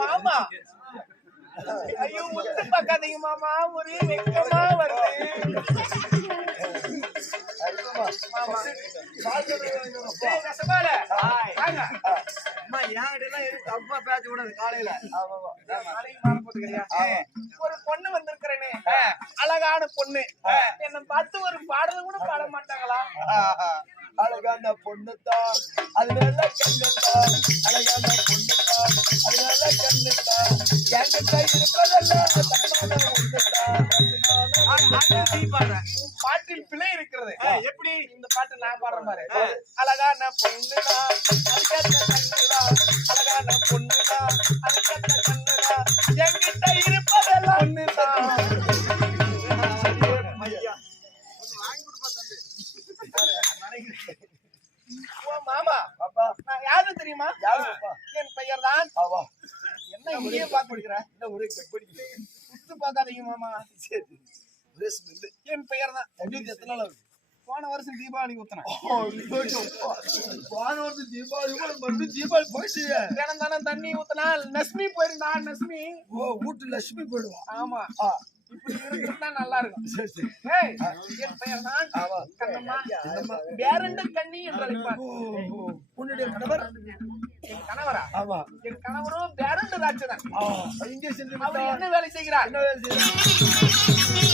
மாமா ஐயோ முத்து பார்க்காதீங்க மாமா, ஒரே வெக்கமா வருது. ஒரு பொண்ணு வந்திருக்கிறேனே, அழகான பொண்ணு, என்ன பார்த்து ஒரு பாடல் கூட பாட மாட்டாங்களா? அழகான பொண்ணுத்தான், அதனால கண்ணுத்தான், அழகான பொண்ணுத்தான், அதனால கண்ணுத்தான், என்கிட்ட இருப்பதெல்லாம் பாட்டில் பிழை இருக்கிறது. எப்படி இந்த பாட்டு நான் பாடுற மாதிரி? அழகான பொண்ணுதான், அதுக்கேற்ற கண்ணுதான், அழகான பொண்ணுதான், அதுக்கேற்ற கண்ணுதான், என்கிட்ட இருப்பதெல்லாம் ஒண்ணுதான். மாமா நான் யாரு தெரியுமா? என் பெயர் தான். என்ன இங்கேயே பார்த்து படிக்கிறேன்? உத்து பார்க்காதீங்க மாமா. என் பெயர் தான். எத்தனை நாள் ஆகுது? போன வருஷம் தீபாவளிக்கு ஊத்தினேன். போன வருஷம் தீபாவளி போயிடுச்சு. தினம் தானே தண்ணி ஊத்தினா லட்சுமி போயிருந்தா. லட்சுமி வீட்டு லட்சுமி போயிடுவான். ஆமா, இப்படி இருந்தா நல்லா இருக்கும். என் பெயர் தான் கண்ணம்மா. வேறெண்டு கண்ணி என்று அழைப்பார். உன்னுடைய கணவர்? என் கணவரா? ஆமா, என் கணவரும் வேறெண்டு ராட்சதன். இங்கே சென்று அவர் என்ன வேலை செய்கிறார்? என்ன வேலை செய்கிறார்?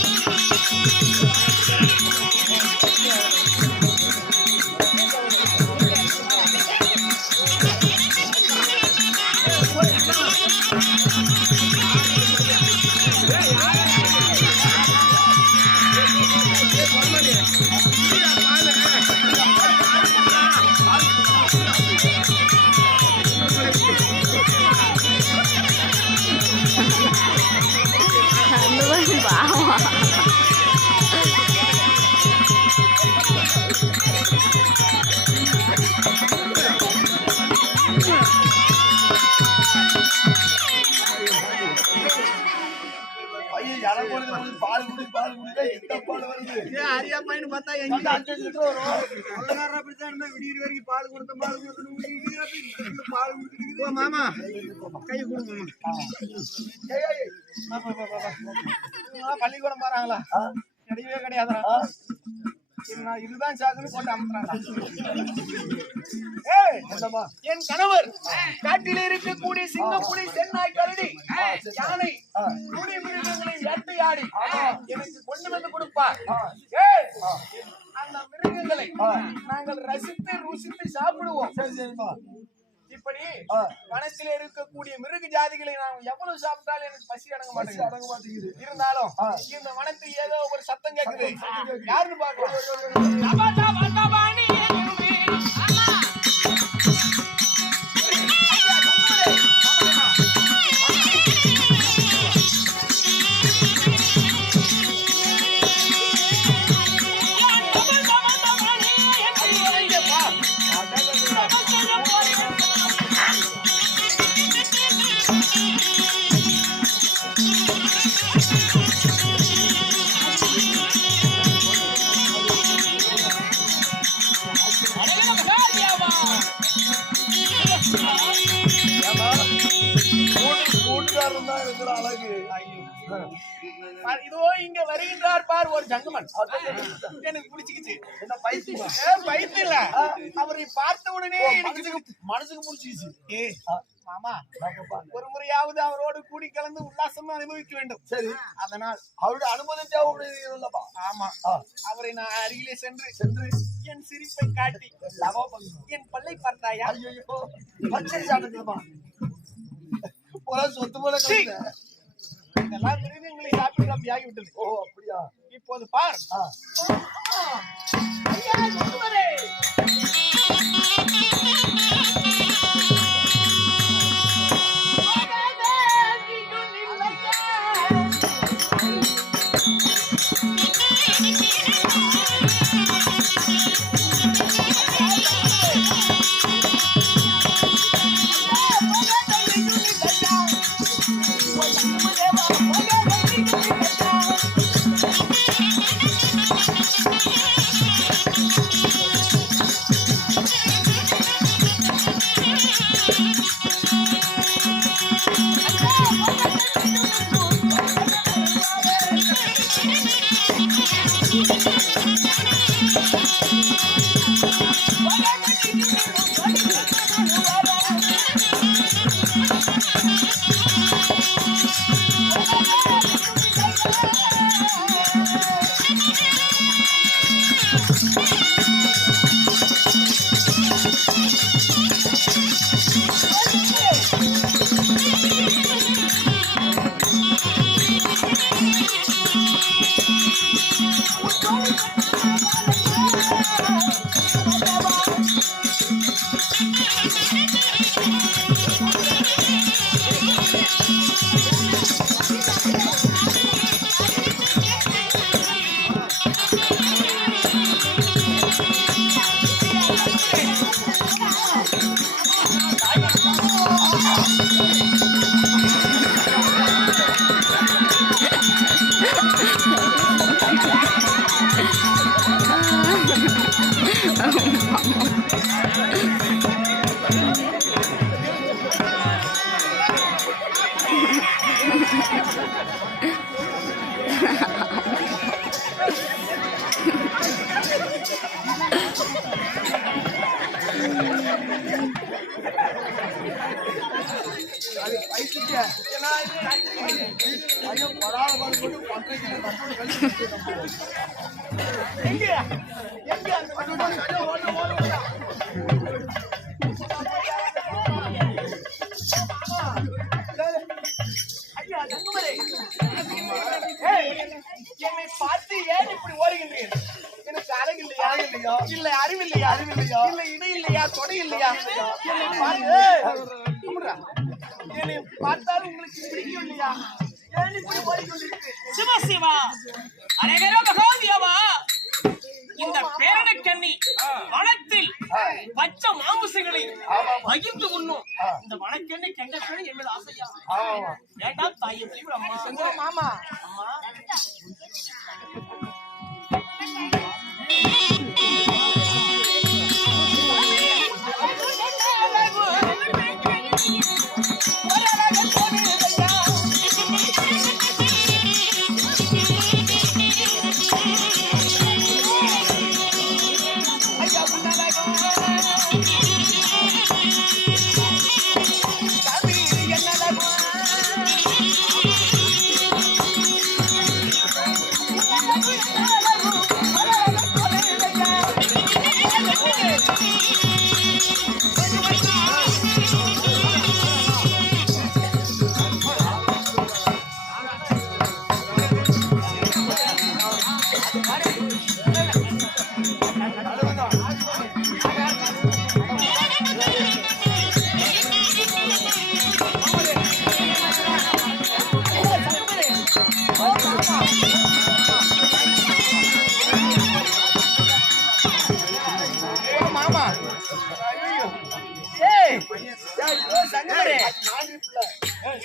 அரியா பையன் பார்த்தா எங்க விடிய வரைக்கும் பால் கொடுத்த பால் மாமா கை கொடுங்க. பள்ளிக்கூடம் போறாங்களா? கிடையவே கிடையாதா? இதுதான் சாக்குன்னு போட்டு அமுத்துறாங்க. என் கணவர் காட்டில் இருக்கக்கூடிய சிங்கப்புலி, சென்னாய், கரடி, யானை, கூடிய மிருகங்களை வேட்டையாடி எனக்கு கொண்டு வந்து கொடுப்பார். அந்த மிருகங்களை நாங்கள் ரசித்து ருசித்து சாப்பிடுவோம். இப்படி வனத்தில் இருக்கக்கூடிய மிருக ஜாதிகளை நாம் எவ்வளவு சாப்பிட்டாலும் எனக்கு பசி அடங்க மாட்டேங்குது. இருந்தாலும் இந்த வனத்தில் ஏதோ ஒரு சத்தம் கேட்குது. யாருன்னு பார்க்கலாம். இதோ இங்க வருகின்றார் பார் ஒரு ஜங்கமன். எனக்கு பிடிச்சிக்கிச்சு. என்ன பைத்தியமா? பைத்தியம் இல்ல, அவரை பார்த்த உடனே மனசுக்கு முடிச்சிச்சு. மாமா, ஒரு முறையாவது அவரோடு கூடி கலந்து உல்லாசமா அனுபவிக்க வேண்டும். சரி, அதனால் அவருடைய அனுமதிச்சா இல்லப்பா. ஆமா, அவரை நான் அருகிலே சென்று சென்று என் சிரிப்பை காட்டி என் பல்லை பார்த்தாயா? ஐயோ, பச்சை சாப்பிட்டுமா சொத்து போல இதெல்லாம் மிருகங்களை சாப்பிட்டு அப்படி ஆகிவிட்டது. ஓ அப்படியா? இப்போது பார். ஐயா, குருவரே. ஐயோ படாத பாடு போட்டு பண்றீங்க. எங்க எங்க அந்த ஐயா தங்குமரே, என்னை பார்த்து ஏன் இப்படி ஓடுகின்றீர்? எனக்கு அழகு இல்லையா? இல்ல அறிவில்லையா? இல்ல இடை இல்லையா? தொடை இல்லையா? என்னை பார்த்தாலும் உங்களுக்கு பிடிக்கும் இல்லையா? ஏன் இப்படி ஓடிக்கொண்டிருக்கு? சிவசிவா, அரேகரோ மகாதேவா, இந்த பேரனக்கண்ணி வனத்தில் பச்சை மாமிசங்களை பகிர்ந்து உண்ணும் இந்த வனக்கண்ணி கண்ட பேரு என்னது ஆசையா? வேண்டாம் தாயை பிரிவு அம்மா. மாமா, அம்மா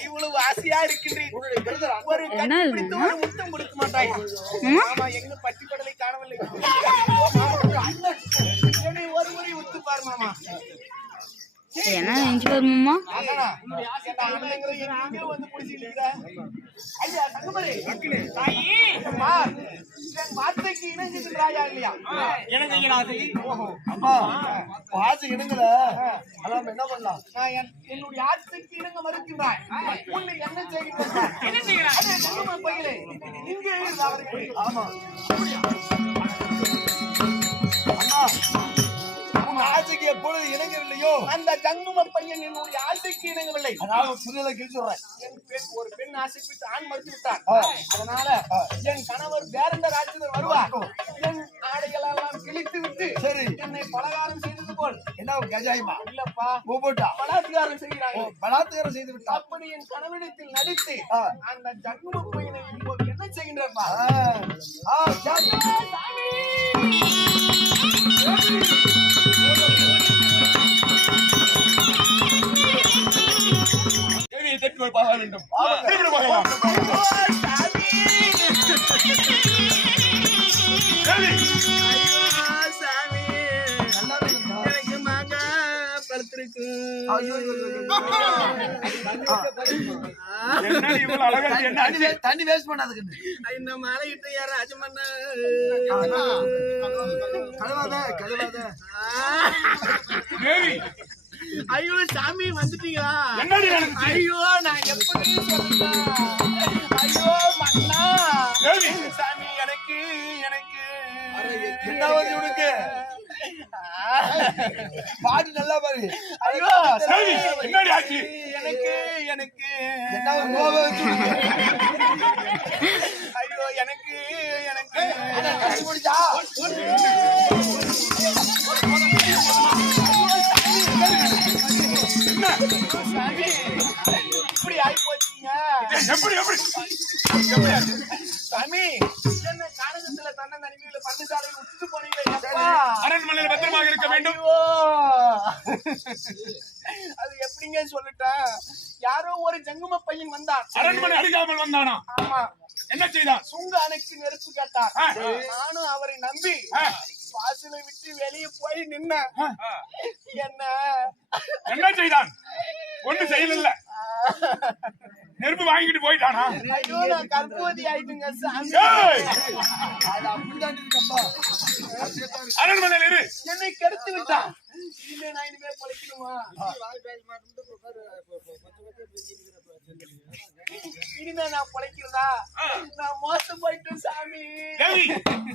இவ்வளவு ஆசையா இருக்கின்றீர், ஒரு கட்டி பிடித்து ஒரு முத்தம் கொடுக்க மாட்டாய். மாமா, எங்க பட்டி படலை காணவில்லை. என்னை ஒரு முறை உத்து பார் மாமா. என்ன நினைச்சு வருமா அண்ணா, என் அண்ணங்கிற எங்கேயோ வந்து புடிச்சிட்டு இருக்கிற. ஐயா, தங்கமணி, தாயி பார், என் வார்த்தைக்கு இணங்குகின்றாயா இல்லையா? எனக்கு இயலாது. அம்மா வாசி இடுங்கல அதான் என்ன பண்ணலாம் நான் என்னுடைய ஆட்சிக்கு இணங்க மறுக்கின்றாய். உன்னை என்ன செய்கின்றாய்? என்ன செய்கிறாய்? அதே தங்கம பையலே, இங்கே இருந்து அவர்களை ஆமா அண்ணா உங்க ஆசைக்கு எப்பொழுது இணங்கவில்லையோ அந்த ஜங்கும பையன் என்னுடைய ஆசைக்கு இணங்கவில்லை. அதாவது சுருளை கிழிச்சுடுறேன் ஒரு பெண் ஆசைப்பட்டு ஆண் மறுத்து விட்டார். அதனால என் கணவர் வேறெந்த ராஜ்யத்தில் வருவார். என் ஆடைகளெல்லாம் கிழித்து விட்டு சரி என்னை பலகாரம் செய்தது போல். என்ன கஜாயமா இல்லப்பா, போட்டா பலாத்காரம் செய்கிறாங்க. பலாத்காரம் செய்து விட்டா அப்படி என் கணவனிடத்தில் நடித்து ஆ. அந்த ஜங்கும பையனை இப்போது என்ன செய்கின்றப்பா? தேவியை தேடி போய் பார்க்க வேண்டும். திரும்பி போகலாம். தேவி, நல்லா இருந்தா என்னடி இவ்வளவு அழகா இருக்கு, என்ன ஆச்சு? தண்ணி வேஸ்ட் பண்ணாதுக்கு இந்த மலையிட்ட யார் ராஜமன்னா கழுவாத தேவி, ஐயோ சாமி வந்துட்டீங்களா? என்னடி நடந்துச்சு? ஐயோ நான் எப்படி சொல்றேன்? ஐயோ மன்னா தேவி, சாமி எனக்கு என்ன வந்து உனக்கு பாட்டு நல்லா பாரு ஐயோ தேவி, என்னடி ஆச்சு? எனக்கு என்ன ஒரு கோபம் வந்து ஐயோ எனக்கு கட்டி முடிச்சா சாமி இப்படி ஆயிப்போச்சுங்க. எப்படி எப்படி சாமி என்ன கானகத்துல தன்ன நன்மையில பந்தசாலையில் விட்டுட்டு போனீங்களே. அரண்மனையில் பத்திரமாக இருக்க வேண்டும். ஐயோ, அது எப்படிங்க சொல்லிட்டேன். யாரோ ஒரு ஜங்கும பையன் வந்தான். அரண்மனை அடிக்காமல் வந்தானா? ஆமா, என்ன செய்தான்? சுங்க அணைக்கு நெருப்பு கேட்டார். நானும் அவரை நம்பி வாசலை விட்டு வெளியே போய் நின்ன. என்ன செய்தான்? ஒண்ணு செய்யல, நெருப்பு வாங்கிட்டு போயிட்டானா? ஐயோ நான் கர்ப்பவதி ஆயிட்டுங்க சாமி. ஏய், அது அப்படிதான் இருக்கப்பா அரண்மனையில் இரு. என்னை கெடுத்து விட்டான். இனிமே பொழைக்கணுமா? இனிமே நான் பொழைக்கிறதா? நான் மோசம் போயிட்டேன் சாமி. தேவி,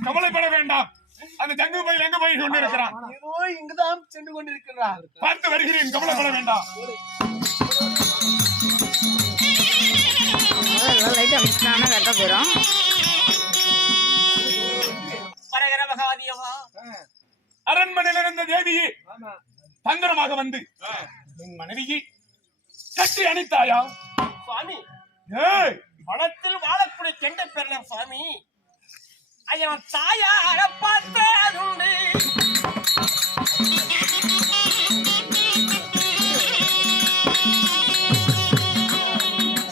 கவலைப்பட வேண்டாம். அந்த ஜங்கு பையன் எங்க போய் கொண்டு இருக்கிறான்? ஏதோ இங்குதான் சென்று கொண்டிருக்கிறார். பார்த்து வருகிறேன், கவலைப்பட வேண்டாம். லைட்டாக மிக்ஸ் ஆனால் கரெக்டாக போயிடும் பரகர மகாதேவா, அரண்மனையில் இருந்த தேவியே தந்திரமாக வந்து என் மனைவியை கட்டி அணைத்தாயா? சுவாமி, ஏய், வனத்தில் வாழக்கூடிய கெண்ட பெருளர் சுவாமி, ஐயன் தாயார பார்த்த அதுண்டு.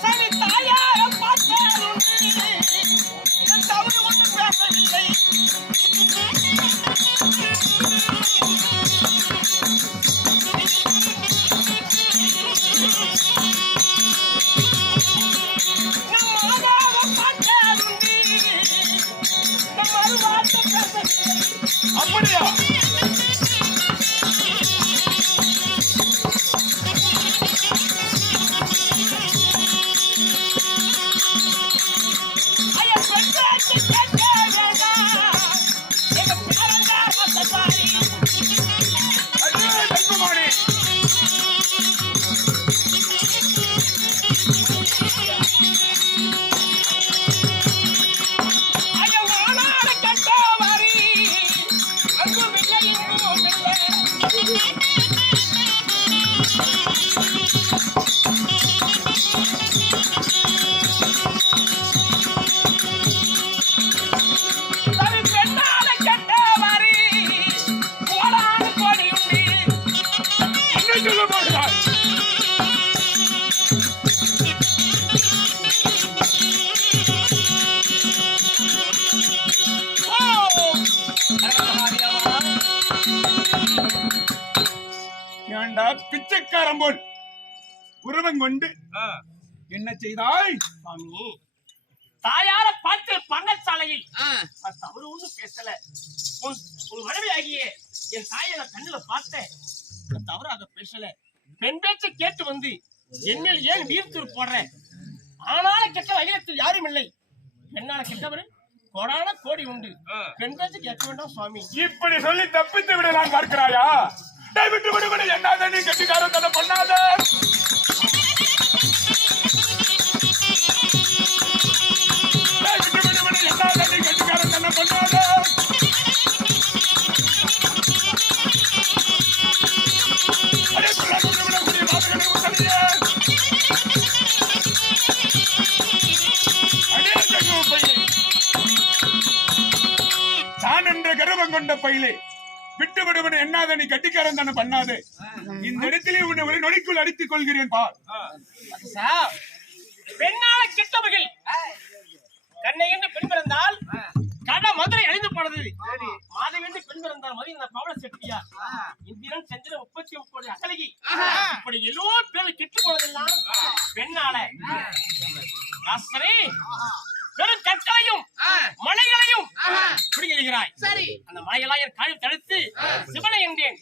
சரி, தாயார பார்த்த அதுண்டு. என் தமிழ் ஒன்றும் பேசவில்லை. அப்படியா? ஏண்டா பிச்சைக்காரன் போல் உருவம் கொண்டு என்ன செய்தாய்? சாமி, தாயார பார்த்து பங்கசாலையில் நான் தவறு ஒண்ணும் பேசல. உன் மனைவி ஆகிய என் தாயை நான் கண்ணுல பார்த்தேன். நான் தவறாக பேசல. பெண் பேச்சை கேட்டு வந்து என்னில் ஏன் வீர்த்தூர் போடுற? ஆனால கெட்ட அகிலத்தில் யாரும் இல்லை. பெண்ணால கெட்டவர் கோடான கோடி உண்டு. பெண் பேச்சு கேட்க வேண்டாம் சுவாமி. இப்படி சொல்லி தப்பித்து விடலாம் பார்க்கிறாயா? விட்டு விடுபடு, என்னாத நீ கட்டிக்காரன் தன்னை பண்ணாத. விட்டு விடுபடு, என்னாத நீ கட்டிக்காரன் தன்னை பண்ணாத. அடே சொல்ல விடக்கூடிய வார்த்தைகளை உத்தரியே. அடே ஜங்கு பையலே, தான் என்ற கர்வம் கொண்ட பையலே, விட்டு விடுவன என்னாத நீ கட்டிக்காரன் தானே பண்ணாதே. இந்த இடத்திலே உன்னை ஒரு நொடிக்குள் அடித்துக் கொள்கிறேன் பார். பெண்ணால கெட்டவர்கள் கண்ணை என்று பெண் பிறந்தால் கட மதுரை அழிந்து போனது. மாதவி என்று பெண் பிறந்தால் மதி இந்த பவள செட்டியா இந்திரன் சந்திரன் 33 அகலகி இப்படி எல்லோரும் பேர் கெட்டு போனதெல்லாம் பெண்ணால. வெறும் கற்களையும் மலைகளையும் பிடிக்கிறாய். சரி, அந்த மலையெல்லாம் என் காலில் தடுத்து சிவனை என்றேன்.